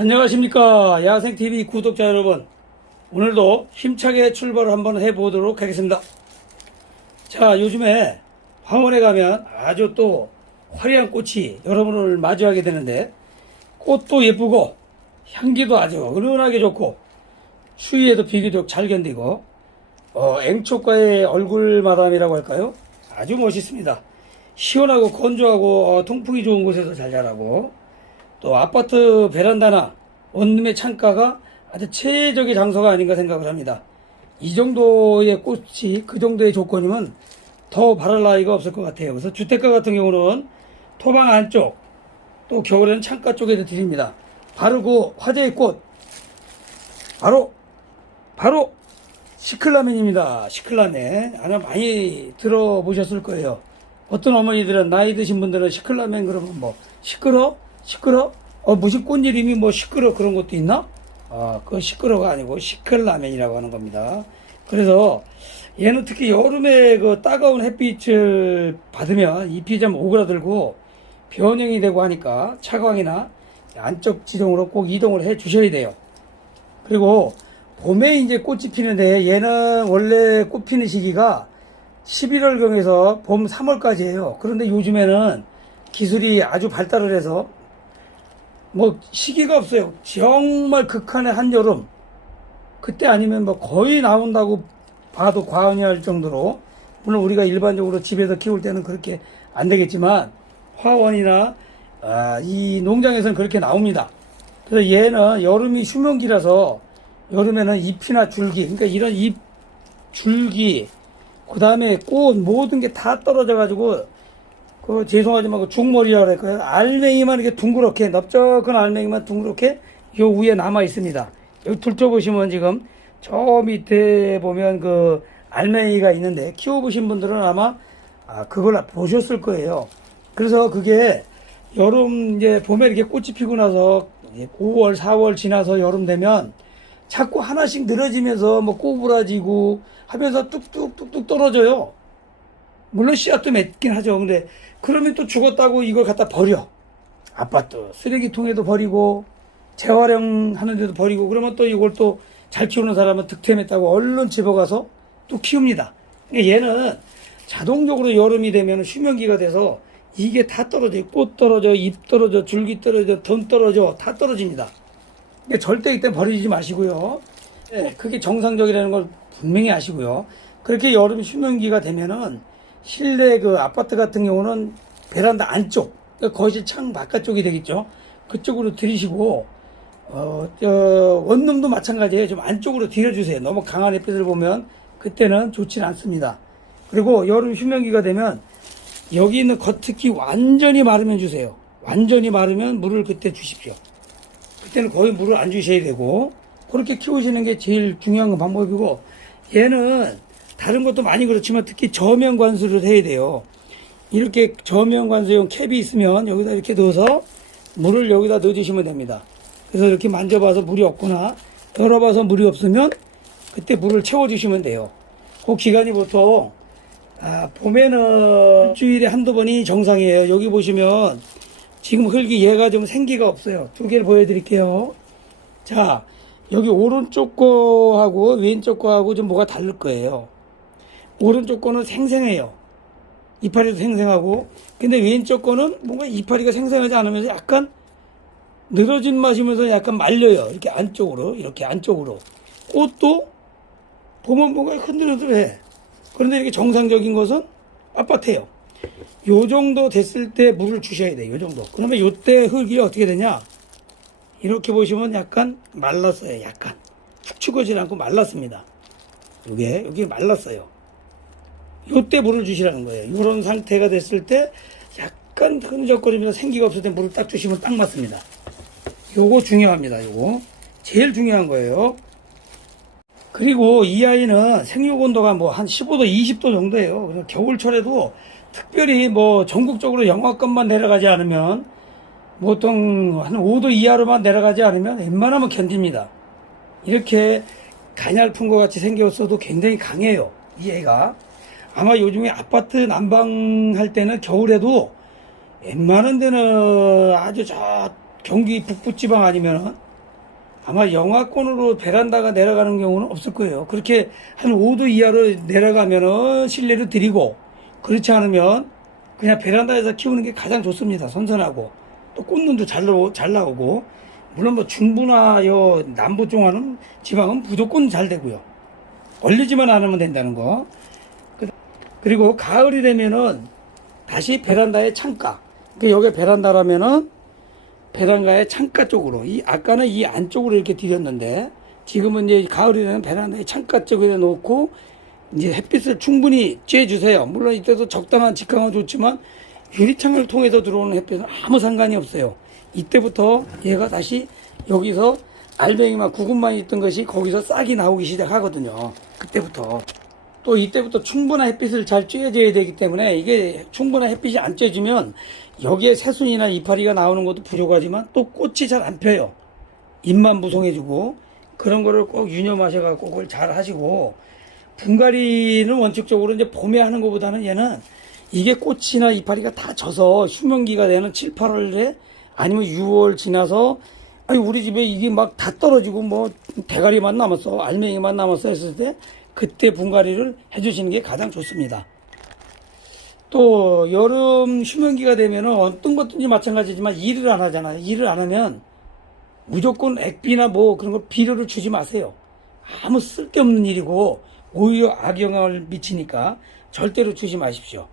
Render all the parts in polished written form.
안녕하십니까 야생TV 구독자 여러분, 오늘도 힘차게 출발을 한번 해보도록 하겠습니다. 자, 요즘에 황원에 가면 아주 또 화려한 꽃이 여러분을 마주하게 되는데, 꽃도 예쁘고 향기도 아주 은은하게 좋고 추위에도 비교적 잘 견디고 앵초과의 얼굴 마담이라고 할까요? 아주 멋있습니다. 시원하고 건조하고 통풍이 좋은 곳에서 잘 자라고, 또 아파트 베란다나 원룸의 창가가 아주 최적의 장소가 아닌가 생각을 합니다. 이 정도의 꽃이 그 정도의 조건이면 더 바랄 나위가 없을 것 같아요. 그래서 주택가 같은 경우는 토방 안쪽, 또 겨울에는 창가 쪽에도 드립니다. 바로 그 화제의 꽃, 바로 시클라멘입니다. 시클라멘 아마 많이 들어보셨을 거예요. 어떤 어머니들은, 나이 드신 분들은 시클라멘 그러면 뭐 시끄러? 무슨 꽃 이름이 뭐 시끄러 그런 것도 있나? 그거 시끄러가 아니고 시클라멘이라고 하는 겁니다. 그래서 얘는 특히 여름에 그 따가운 햇빛을 받으면 잎이 좀 오그라들고 변형이 되고 하니까 차광이나 안쪽 지동으로 꼭 이동을 해 주셔야 돼요. 그리고 봄에 이제 꽃이 피는데, 얘는 원래 꽃 피는 시기가 11월경에서 봄 3월까지예요. 그런데 요즘에는 기술이 아주 발달을 해서 뭐 시기가 없어요. 정말 극한의 한여름, 그때 아니면 뭐 거의 나온다고 봐도 과언이 할 정도로, 물론 우리가 일반적으로 집에서 키울 때는 그렇게 안 되겠지만 화원이나 이 농장에서는 그렇게 나옵니다. 그래서 얘는 여름이 휴면기라서 여름에는 잎이나 줄기, 그러니까 이런 잎, 줄기, 그 다음에 꽃, 모든 게 다 떨어져 가지고 죄송하지만 중머리라고 할까요? 알맹이만 이렇게 둥그렇게, 넓적한 알맹이만 둥그렇게 요 위에 남아 있습니다. 여기 둘러보시면 지금 저 밑에 보면 그 알맹이가 있는데, 키워보신 분들은 아마 그걸 보셨을 거예요. 그래서 그게 여름 이제 봄에 이렇게 꽃이 피고 나서 5월, 4월 지나서 여름 되면 자꾸 하나씩 늘어지면서 뭐 꼬부라지고 하면서 뚝뚝뚝뚝 떨어져요. 물론 씨앗도 맺긴 하죠. 근데 그러면 또 죽었다고 이걸 갖다 버려. 아파트 쓰레기통에도 버리고 재활용 하는 데도 버리고, 그러면 또 이걸 또 잘 키우는 사람은 득템했다고 얼른 집어가서 또 키웁니다. 그러니까 얘는 자동적으로 여름이 되면 휴면기가 돼서 이게 다 떨어져요. 꽃 떨어져, 잎 떨어져, 줄기 떨어져, 돈 떨어져, 다 떨어집니다. 그러니까 절대 이때 버리지 마시고요. 네, 그게 정상적이라는 걸 분명히 아시고요. 그렇게 여름 휴면기가 되면은 실내 그 아파트 같은 경우는 베란다 안쪽, 그러니까 거실 창 바깥쪽이 되겠죠. 그쪽으로 들이시고, 원룸도 마찬가지예요. 좀 안쪽으로 들여주세요. 너무 강한 햇빛을 보면 그때는 좋지는 않습니다. 그리고 여름 휴면기가 되면 여기 있는 겉특기 완전히 마르면 주세요. 완전히 마르면 물을 그때 주십시오. 그때는 거의 물을 안 주셔야 되고, 그렇게 키우시는 게 제일 중요한 방법이고, 얘는 다른 것도 많이 그렇지만 특히 저면 관수를 해야 돼요. 이렇게 저면 관수용 캡이 있으면 여기다 이렇게 넣어서 물을 여기다 넣어주시면 됩니다. 그래서 이렇게 만져봐서 물이 없거나 열어봐서 물이 없으면 그때 물을 채워주시면 돼요. 그 기간이 보통 봄에는 일주일에 한두 번이 정상이에요. 여기 보시면 지금 흙이 얘가 좀 생기가 없어요. 두 개를 보여드릴게요. 자, 여기 오른쪽 거하고 왼쪽 거하고 좀 뭐가 다를 거예요. 오른쪽 거는 생생해요. 이파리도 생생하고. 근데 왼쪽 거는 뭔가 이파리가 생생하지 않으면서 약간 늘어진 맛이면서 약간 말려요. 이렇게 안쪽으로, 이렇게 안쪽으로. 꽃도 보면 뭔가 흔들흔들해. 그런데 이렇게 정상적인 것은 빳빳해요. 요 정도 됐을 때 물을 주셔야 돼요. 요 정도. 그러면 요때 흙이 어떻게 되냐? 이렇게 보시면 약간 말랐어요. 약간 축축하지 않고 말랐습니다. 여기 말랐어요. 요때 물을 주시라는 거예요. 요런 상태가 됐을 때 약간 흔적거리면서 생기가 없을 때 물을 딱 주시면 딱 맞습니다. 요거 중요합니다. 요거 제일 중요한 거예요. 그리고 이 아이는 생육 온도가 뭐 한 15도, 20도 정도예요. 그래서 겨울철에도 특별히 뭐 전국적으로 영하권만 내려가지 않으면, 보통 한 5도 이하로만 내려가지 않으면 웬만하면 견딥니다. 이렇게 가냘픈 것 같이 생겼어도 굉장히 강해요. 이 애가. 아마 요즘에 아파트 난방할 때는 겨울에도 웬만한 데는 아주 저 경기 북부지방 아니면 아마 영하권으로 베란다가 내려가는 경우는 없을 거예요. 그렇게 한 5도 이하로 내려가면은 실내로 들이고, 그렇지 않으면 그냥 베란다에서 키우는 게 가장 좋습니다. 선선하고 또 꽃눈도 잘 나오고, 물론 뭐 중부나 요 남부 쪽하는 지방은 무조건 잘 되고요. 얼리지만 않으면 된다는 거. 그리고 가을이 되면은 다시 베란다의 창가. 그러니까 여기 베란다라면은 베란다의 창가 쪽으로, 아까는 이 안쪽으로 이렇게 들였는데, 지금은 이제 가을이 되면 베란다의 창가 쪽에 놓고 이제 햇빛을 충분히 쬐주세요. 물론 이때도 적당한 직광은 좋지만 유리창을 통해서 들어오는 햇빛은 아무 상관이 없어요. 이때부터 얘가 다시 여기서 알맹이만 구근만 있던 것이 거기서 싹이 나오기 시작하거든요. 그때부터. 또 이때부터 충분한 햇빛을 잘 쬐줘야 되기 때문에, 이게 충분한 햇빛이 안 쬐주면 여기에 새순이나 이파리가 나오는 것도 부족하지만 또 꽃이 잘 안 펴요. 잎만 무성해지고, 그런 거를 꼭 유념하셔갖고 그걸 잘 하시고, 분갈이는 원칙적으로 이제 봄에 하는 것보다는 얘는 이게 꽃이나 이파리가 다 져서 휴면기가 되는 7, 8월에 아니면 6월 지나서, 아니 우리 집에 이게 막 다 떨어지고 뭐 대가리만 남았어, 알맹이만 남았어 했을 때 그때 분갈이를 해주시는 게 가장 좋습니다. 또 여름 휴면기가 되면은 어떤 것든지 마찬가지지만 일을 안 하잖아요. 일을 안 하면 무조건 액비나 뭐 그런 거 비료를 주지 마세요. 아무 쓸데없는 일이고 오히려 악영향을 미치니까 절대로 주지 마십시오.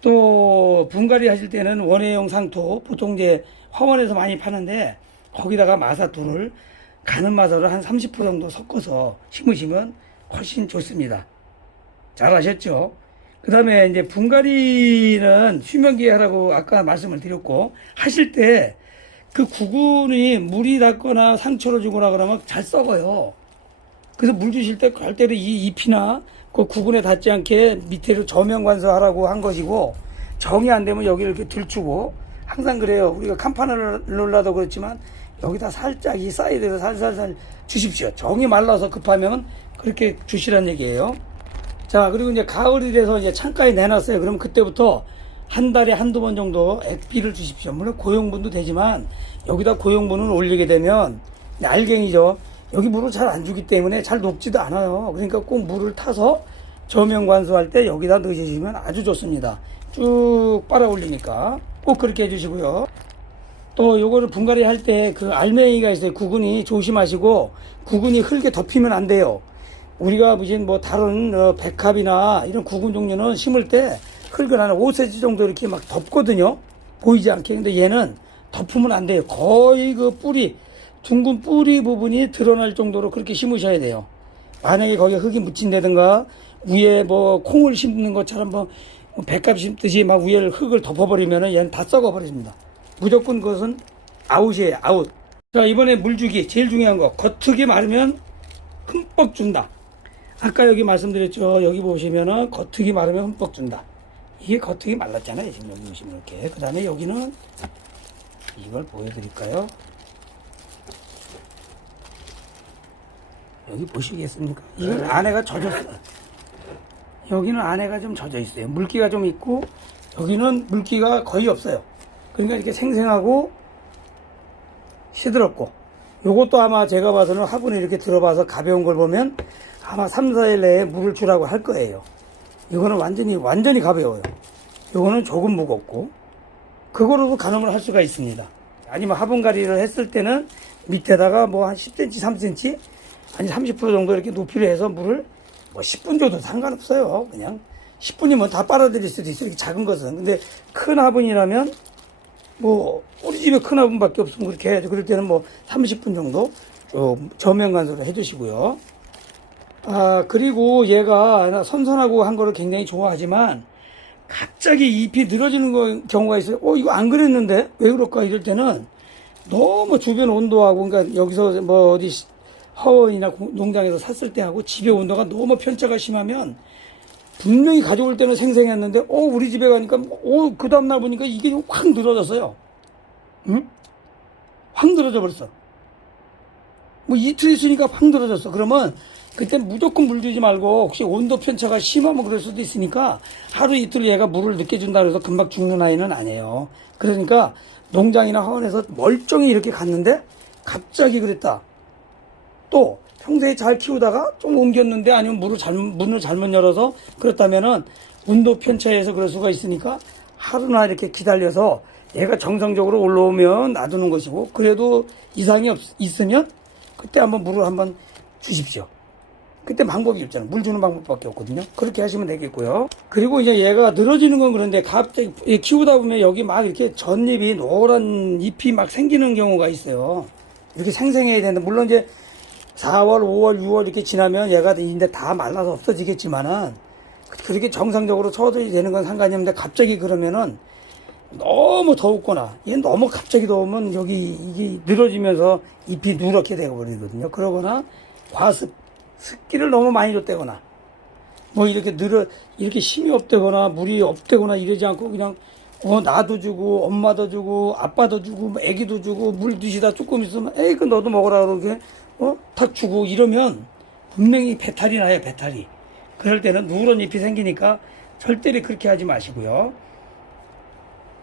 또 분갈이 하실 때는 원예용 상토, 보통 이제 화원에서 많이 파는데 거기다가 마사토를, 가는 마사를 한 30% 정도 섞어서 심으시면 훨씬 좋습니다. 잘 하셨죠? 그 다음에 이제 분갈이는 휴면기에 하라고 아까 말씀을 드렸고, 하실 때 그 구근이 물이 닿거나 상처를 주거나 그러면 잘 썩어요. 그래서 물 주실 때 절대로 이 잎이나 그 구근에 닿지 않게 밑에로 저면 관수하라고 한 것이고, 정이 안 되면 여기를 이렇게 들추고, 항상 그래요. 우리가 간판을 놀라도 그렇지만 여기다 살짝 이 사이드에서 살살살 주십시오. 정이 말라서 급하면 그렇게 주시란 얘기예요. 자, 그리고 이제 가을이 돼서 이제 창가에 내놨어요. 그럼 그때부터 한 달에 한두 번 정도 액비를 주십시오. 물론 고용분도 되지만 여기다 고용분을 올리게 되면 알갱이죠. 여기 물을 잘 안 주기 때문에 잘 녹지도 않아요. 그러니까 꼭 물을 타서 저면 관수할 때 여기다 넣으시면 아주 좋습니다. 쭉 빨아 올리니까 꼭 그렇게 해주시고요. 또 요거를 분갈이 할 때 그 알맹이가 있어요. 구근이 조심하시고, 구근이 흙에 덮이면 안 돼요. 우리가 무슨 뭐 다른 백합이나 이런 구근 종류는 심을 때 흙을 한 5cm 정도 이렇게 막 덮거든요. 보이지 않게. 근데 얘는 덮으면 안 돼요. 거의 그 뿌리, 둥근 뿌리 부분이 드러날 정도로 그렇게 심으셔야 돼요. 만약에 거기에 흙이 묻힌다든가 위에 뭐 콩을 심는 것처럼 뭐 백합 심듯이 막 위에 흙을 덮어버리면은 얘는 다 썩어버립니다. 무조건 그것은 아웃이에요. 아웃. 자, 이번에 물주기 제일 중요한 거, 겉흙이 마르면 흠뻑 준다. 아까 여기 말씀드렸죠. 여기 보시면은 겉흙이 마르면 흠뻑 준다. 이게 겉흙이 말랐잖아요. 지금 여기 보시면 이렇게. 그 다음에 여기는 이걸 보여드릴까요? 여기 보시겠습니까? 이건 안에가 젖었어요. 여기는 안에가 좀 젖어 있어요. 물기가 좀 있고 여기는 물기가 거의 없어요. 그러니까 이렇게 생생하고 시드럽고, 요것도 아마 제가 봐서는 화분에 이렇게 들어봐서 가벼운 걸 보면 아마 3, 4일 내에 물을 주라고 할 거예요. 이거는 완전히 가벼워요. 요거는 조금 무겁고, 그거로도 가늠을 할 수가 있습니다. 아니면 화분갈이를 했을 때는 밑에다가 뭐 한 10cm, 3cm, 아니 30% 정도 이렇게 높이로 해서 물을 뭐 10분 줘도 상관없어요. 그냥 10분이면 다 빨아들일 수도 있어요. 이렇게 작은 것은. 근데 큰 화분이라면 뭐 우리 집에 큰 화분밖에 없으면 그렇게 해야죠. 그럴 때는 뭐 30분 정도 저면 관수를 해주시고요. 아, 그리고 얘가 선선하고 한 거를 굉장히 좋아하지만 갑자기 잎이 늘어지는 경우가 있어요. 이거 안 그랬는데 왜 그럴까? 이럴 때는 너무 주변 온도하고, 그러니까 여기서 뭐 어디 하원이나 농장에서 샀을 때하고 집의 온도가 너무 편차가 심하면 분명히 가져올 때는 생생했는데 우리 집에 가니까 그 다음날 보니까 이게 확 늘어졌어요. 응? 확 늘어져 버렸어. 뭐 이틀 있으니까 확 늘어졌어. 그러면 그때 무조건 물 주지 말고, 혹시 온도 편차가 심하면 그럴 수도 있으니까 하루 이틀 얘가 물을 늦게 준다 해서 금방 죽는 아이는 아니에요. 그러니까 농장이나 하원에서 멀쩡히 이렇게 갔는데 갑자기 그랬다. 또 평소에 잘 키우다가 좀 옮겼는데 아니면 문을 잘못 열어서 그렇다면은 온도 편차에서 그럴 수가 있으니까 하루나 이렇게 기다려서 얘가 정상적으로 올라오면 놔두는 것이고, 그래도 이상이 있으면 그때 한번 물을 한번 주십시오. 그때 방법이 없잖아요. 물 주는 방법밖에 없거든요. 그렇게 하시면 되겠고요. 그리고 이제 얘가 늘어지는 건 그런데 갑자기 키우다 보면 여기 막 이렇게 전잎이 노란 잎이 막 생기는 경우가 있어요. 이렇게 생생해야 되는데, 물론 이제 4월, 5월, 6월 이렇게 지나면 얘가 이제 다 말라서 없어지겠지만은, 그렇게 정상적으로 쳐져야 되는 건 상관이 없는데, 갑자기 그러면은 너무 덥거나, 얘 너무 갑자기 더우면 여기 이게 늘어지면서 잎이 누렇게 되어버리거든요. 그러거나 과습, 습기를 너무 많이 줬다거나, 뭐 이렇게 이렇게 힘이 없다거나 물이 없다거나 이러지 않고 그냥 나도 주고 엄마도 주고 아빠도 주고 뭐 애기도 주고 물 드시다 조금 있으면 에이 그 너도 먹어라 그러게 탁 주고 이러면 분명히 배탈이 나요. 배탈이. 그럴 때는 누런 잎이 생기니까 절대로 그렇게 하지 마시고요.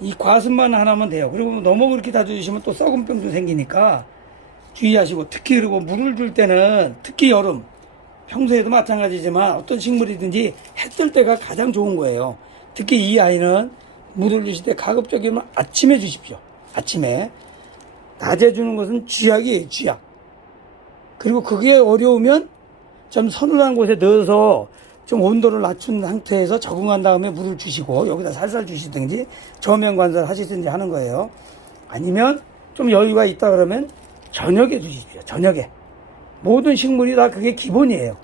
이 과습만 하나면 돼요. 그리고 너무 그렇게 다 주시면 또 썩은 병도 생기니까 주의하시고, 특히 그리고 물을 줄 때는 특히 여름, 평소에도 마찬가지지만 어떤 식물이든지 해 뜰 때가 가장 좋은 거예요. 특히 이 아이는 물을 주실 때 가급적이면 아침에 주십시오. 아침에. 낮에 주는 것은 쥐약이에요. 쥐약. 그리고 그게 어려우면 좀 서늘한 곳에 넣어서 좀 온도를 낮춘 상태에서 적응한 다음에 물을 주시고, 여기다 살살 주시든지 저면 관사를 하시든지 하는 거예요. 아니면 좀 여유가 있다 그러면 저녁에 주십시오. 저녁에. 모든 식물이 다 그게 기본이에요.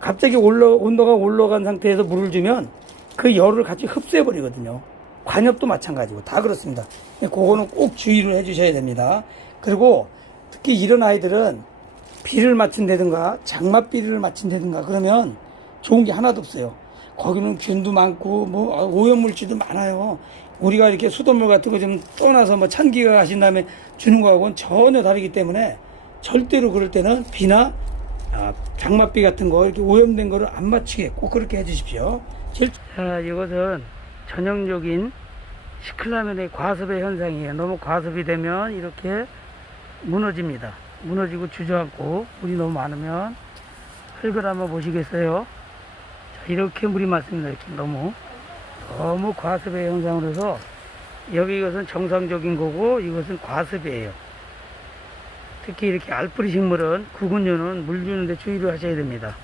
갑자기 온도가 올라간 상태에서 물을 주면 그 열을 같이 흡수해버리거든요. 관엽도 마찬가지고 다 그렇습니다. 그거는 꼭 주의를 해주셔야 됩니다. 그리고 특히 이런 아이들은 비를 맞춘다든가 장맛비를 맞춘다든가 그러면 좋은 게 하나도 없어요. 거기는 균도 많고 뭐 오염물질도 많아요. 우리가 이렇게 수돗물 같은 거 좀 떠나서 뭐 찬기가 가신 다음에 주는 거하고는 전혀 다르기 때문에 절대로 그럴 때는 비나 장맛비 같은 거 이렇게 오염된 거를 안 맞추게 꼭 그렇게 해주십시오. 자, 이것은 전형적인 시클라멘의 과습의 현상이에요. 너무 과습이 되면 이렇게 무너집니다. 무너지고 주저앉고 물이 너무 많으면 흙을 한번 보시겠어요? 자, 이렇게 물이 많습니다. 이렇게 너무 과습의 현상으로 해서 여기 이것은 정상적인 거고 이것은 과습이에요. 특히 이렇게 알뿌리 식물은 구근류는 물 주는데 주의를 하셔야 됩니다.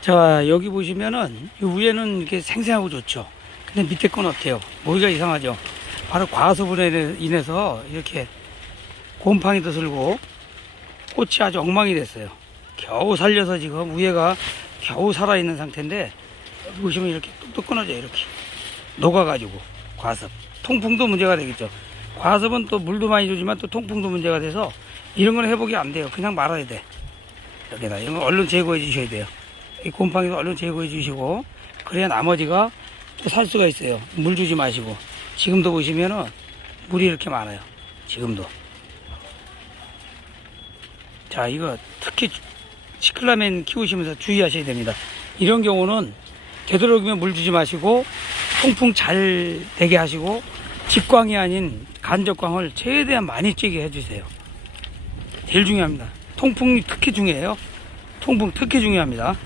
자, 여기 보시면은 이 위에는 이렇게 생생하고 좋죠. 근데 밑에 건 어때요? 모기가 이상하죠. 바로 과습으로 인해서 이렇게 곰팡이도 들고 꽃이 아주 엉망이 됐어요. 겨우 살려서 지금 위에가 겨우 살아있는 상태인데, 여기 보시면 이렇게 뚝뚝 끊어져요. 이렇게 녹아가지고 과습, 통풍도 문제가 되겠죠. 과습은 또 물도 많이 주지만 또 통풍도 문제가 돼서 이런 건 회복이 안 돼요. 그냥 말아야 돼. 여기다 이런 거 얼른 제거해 주셔야 돼요. 이 곰팡이도 얼른 제거해 주시고, 그래야 나머지가 또 살 수가 있어요. 물 주지 마시고. 지금도 보시면은 물이 이렇게 많아요. 지금도. 자, 이거 특히 시클라멘 키우시면서 주의하셔야 됩니다. 이런 경우는 되도록이면 물 주지 마시고 통풍 잘 되게 하시고, 직광이 아닌 간접광을 최대한 많이 쬐게 해주세요. 제일 중요합니다. 통풍이 특히 중요해요. 통풍 특히 중요합니다.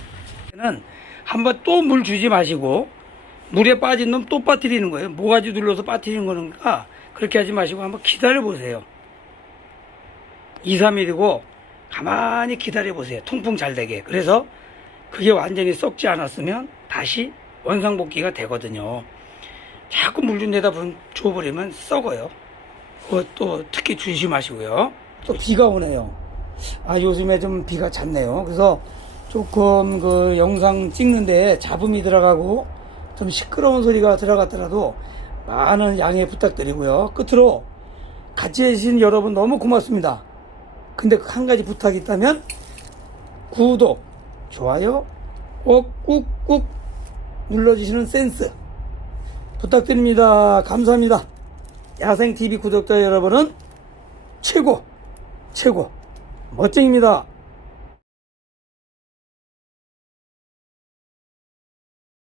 한번 또 물 주지 마시고 물에 빠진 놈 또 빠뜨리는 거예요. 모가지 눌러서 빠뜨리는 거니까 그렇게 하지 마시고 한번 기다려 보세요. 2, 3일이고 가만히 기다려 보세요. 통풍 잘 되게. 그래서 그게 완전히 썩지 않았으면 다시 원상복귀가 되거든요. 자꾸 물 준 데다 줘버리면 썩어요. 그것도 특히 조심하시고요. 또 비가 오네요. 요즘에 좀 비가 잦네요. 그래서 조금 그 영상 찍는데 잡음이 들어가고 좀 시끄러운 소리가 들어갔더라도 많은 양해 부탁드리고요. 끝으로 같이 해주신 여러분 너무 고맙습니다. 근데 한 가지 부탁이 있다면 구독, 좋아요 꼭 꾹꾹 눌러주시는 센스 부탁드립니다. 감사합니다. 야생TV 구독자 여러분은 최고 멋쟁입니다.